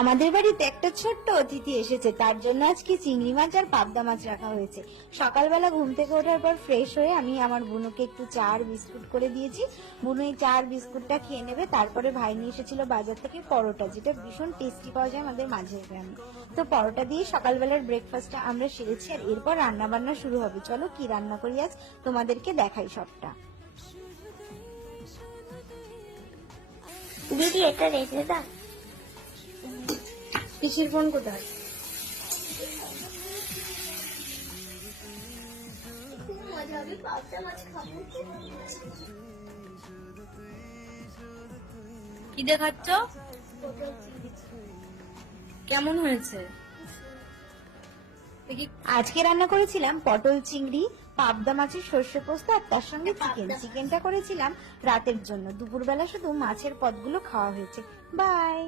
আমাদের বাড়িতে একটা ছোট্ট অতিথি এসেছে, তার জন্য আজকে চিংড়ি মাছ আর পাবদা মাছ রাখা হয়েছে। সকালবেলা ঘুম থেকে ওঠার পর ফ্রেশ হয়ে আমি আমার বুনুকে একটু চা আর বিস্কুট করে দিয়েছি। বুনু এই চা আর বিস্কুটটা খেয়ে নেবে। তারপরে ভাই নিয়ে এসেছিল বাজার থেকে পরোটা, যেটা ভীষণ টেস্টি পাওয়া যায় আমাদের মাঝের গ্রামে। তো পরোটা দিয়ে সকালবেলার ব্রেকফাস্টটা আমরা সেরেছি, আর এরপর রান্না বান্না শুরু হবে। চলো কি রান্না করি আজ তোমাদেরকে দেখাই সবটা। দিদি এটা রেখে দাও। পিসির ফোন কোথায়? খুব মজা হবে, পাবদা মাছ খাবো। কি দেখাচ্ছ? কেমন হয়েছে? আজকে রান্না করেছিলাম পটল চিংড়ি, পাবদা মাছের সর্ষে পোস্ত, আর তার সঙ্গে চিকেনটা করেছিলাম রাতের জন্য। দুপুরবেলা শুধু মাছের পদগুলো খাওয়া হয়েছে। বাই।